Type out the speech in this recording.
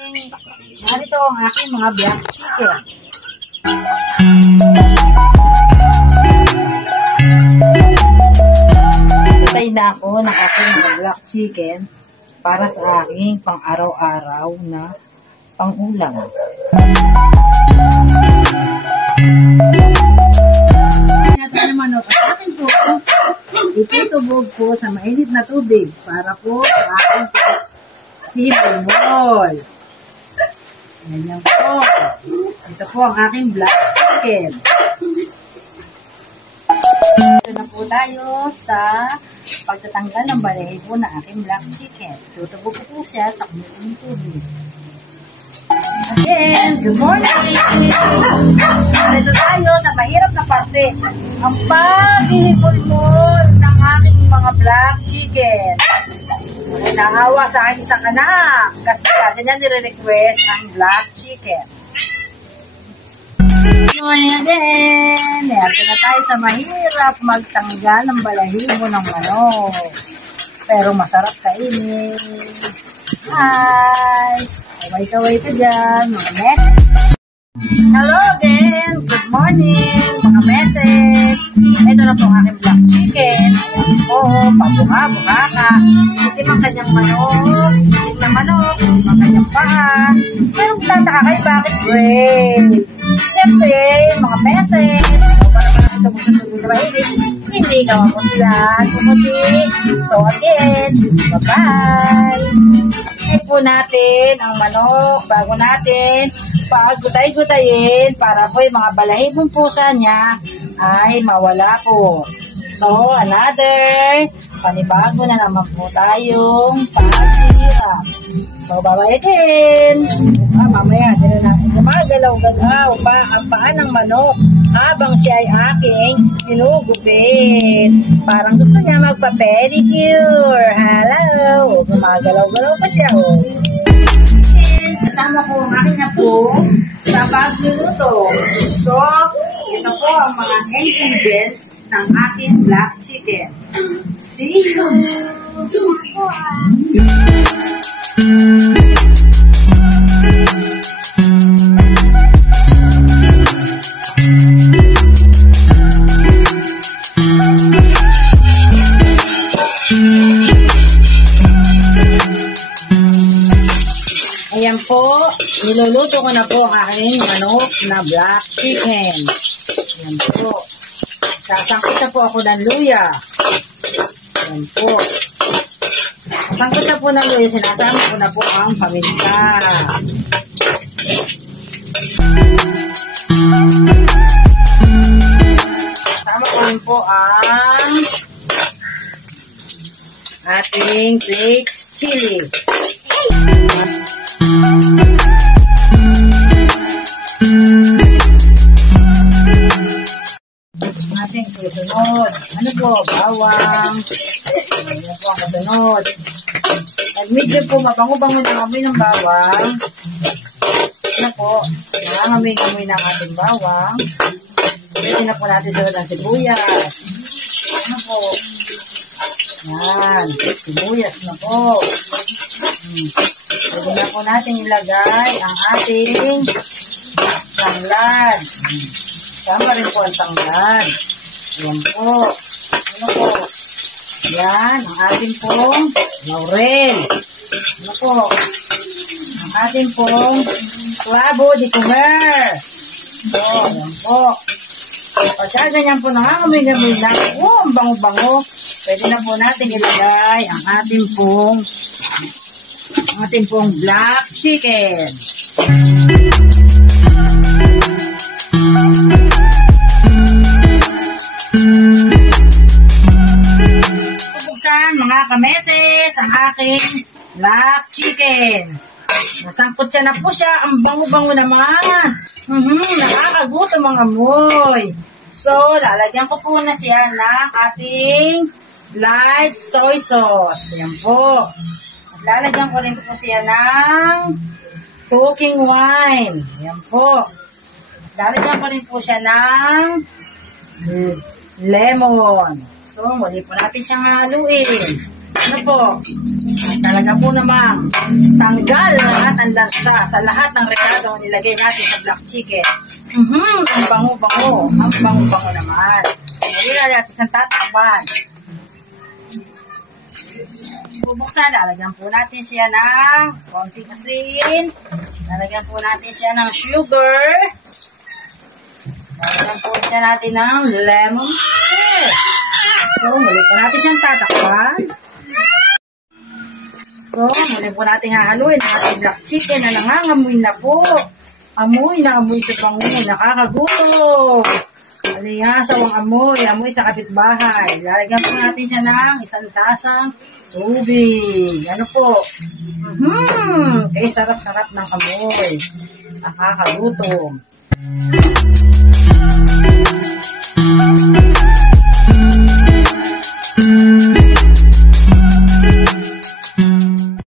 Narito ang aking mga black chicken. Patay na ako ng aking mga black chicken para sa aking pang-araw-araw na pang-ulam. Itutubog po sa mainit na tubig para po sa aking hibol. Ganyan po. Ito po ang aking black chicken. Ito na po tayo sa pagtatanggal ng balahibo ng aking black chicken. Tutubog ko po siya sa kumiting tubig. Again, good morning! Narito tayo sa mahirap na parte. Ang paghihipon-hipon ng aking mga black chicken. Naawa sa aking isang anak kasi ganyan nire-request ang black chicken. Good morning again! Narito na tayo sa mahirap magtanggal ng balahibo ng manok. Pero masarap kainin. Hi! Kaway-kaway ka dyan, mga meses. Hello again! Good morning, mga meses. Ito na po ang aking black chicken. Ayan po, pabuka-buka ka. Itim ang kanyang manok. Itim na manok. Itim ang kanyang paa. Pero tataka kayo, bakit gray? Siyempre, mga meses. Para naman ito po sa tubig na mainit. Hindi ka mamutilan. Pumuti. So again, bye-bye! Po natin ang manok bago natin pagutay-gutayin para po yung mga balahibong pusa niya ay mawala po. So, another panibago na naman po tayong paghihirap. So, bye-bye again. Mamaya, gumagalaw-galaw pa ang paa ng manok habang siya ay aking hinugupit. Parang gusto niya magpa-pedicure. Hello! Gumagalaw-galaw pa siya. Oh. Kasama ko ang aking apo sa pagluluto. So, ito po ang mga ingredients ng aking black chicken. See you! Ayan po, niluluto ko na po ang aking manok na black chicken. Ayan po. Sasangkot na po ako ng luya. Ayan po. Sasangkot na po ng luya, sinasama ko na po ang paminta. Sama ko rin po ang ating flakes chili. Ating susunod. Ano po? Bawang. Ano po ang kasunod? Nag-medyo po, mabango-bango na kami ng bawang. Ano po? Nangangamoy-ngamoy na ang ating bawang. Pwede na po natin sunod ang sibuyas. Ano po? Yan. Sibuyas na po. Pwede na po natin ilagay ang ating tanglad. Sama rin po ang tanglad. Yan po. Ano po? Yan. Ang ating pong laurel. Ano po? Ang ating pong clavo de comer. So, yan po. Pagka ganyan po nangangamoy-ngamoy na, ang bango-bango, pwede na po natin ilagay ang ating pong black chicken. Buksan mga kameses ang aking black chicken. Nasangkot siya na po siya. Ang bango-bango naman. Nakakagutom ang amoy. So, lalagyan ko po na siya ng ating light soy sauce. Yan po. Lalagyan ko rin po siya ng cooking wine. Yan po. Lalagyan ko rin po siya ng lemon. So, muli po natin siyang haluin. Ano po? Talaga po namang tanggal lahat ang lansa sa lahat ng rekado nilagay natin sa black chicken. Ang bango-bango. Ang bango-bango naman. Hindi na natin isang tatakpan. Bubuksan, lalagyan po natin siya ng konting asin. Lalagyan po natin siya ng sugar. Lalagyan po siya natin ng lemon juice. So, muli po natin siyang tatakpan. So, muli po natin hahaluin ang ating black chicken na nangangamoy na po. Amoy na amoy sa bango, nakakagutom. Sawang amoy, amoy sa kapitbahay. Lalagyan po natin siya ng isang tasang tubig. Ano po? Kaya sarap-sarap ng amoy. Nakakagutom.